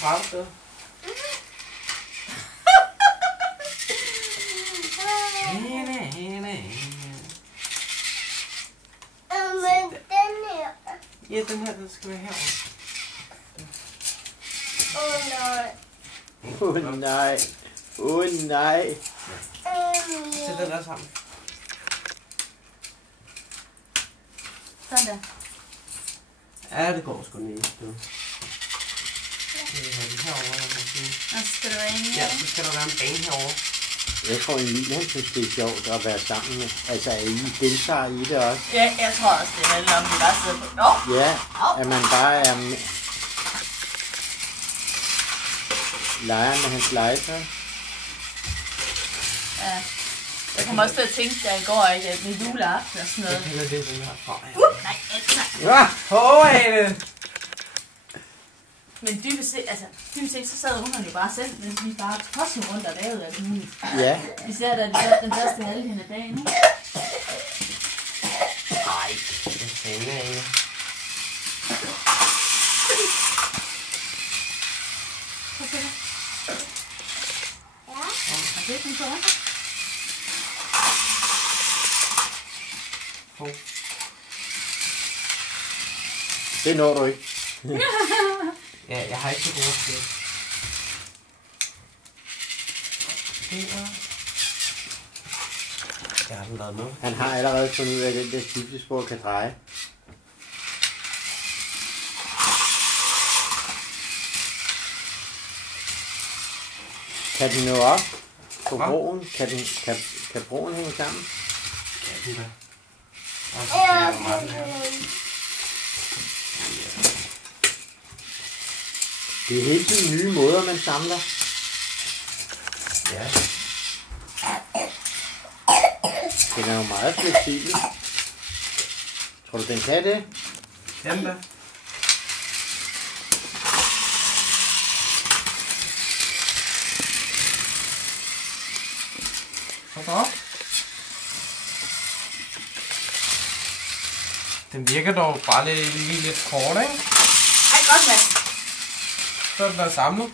brættet. Men den her. Ja, den her, den skal være herovre. Nej. Nej. Sæt den der sammen. Sådan der. Ja, det går sgu ned. Du. Herovre. Og så skal der være en her. Ja, så skal der være en bane herovre. Jeg tror Emil, han synes, det er sjovt at være sammen med. Altså, at I deltager i det også. Ja, jeg tror også, det handler om, at vi bare sidder på. Nå! Ja, at man bare er med. Leger med hans legetøj. Ja. Jeg kommer også til at tænke, da i går, at med juleaften og sådan noget. Jeg kalder det den her fra. Nej, altså. Ja, Håane! Men dybest set, så sad ungerne jo bare selv, mens vi bare tossede rundt og lavede alt muligt. Ja. Især da den første halvdel af dagen. Nej, det fanden er ikke. Prøv at se her. Har du ikke den på? Det når du ikke. Ja, jeg har ikke så gode skridt. Jeg har lavet noget. Han har allerede fundet ud af, at den der skiftespor kan dreje. Kan den nå op på broen? Kan broen hænge sammen? Ja, den der. Og så bliver der meget her. Det er hele tiden nye måder, man samler. Ja. Den er jo meget fleksibel. Tror du, den kan det? Den der. Så. Den virker dog bare lidt kort, ikke? Ej, godt, mand. Så er den der samlet.